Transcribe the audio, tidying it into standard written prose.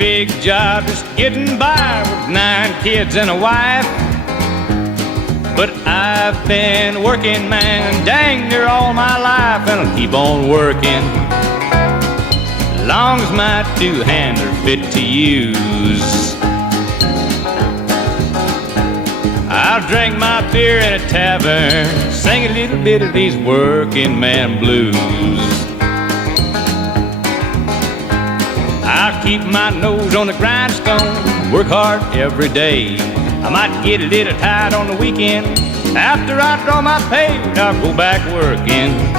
big job just getting by with 9 kids and a wife. But I've been working, man, dang near all my life, and I'll keep on working long as my 2 hands are fit to use. I'll drink my beer in a tavern, sing a little bit of these working man blues. I'll keep my nose on the grindstone, work hard every day. I might get a little tired on the weekend. After I draw my pay, I'll go back working.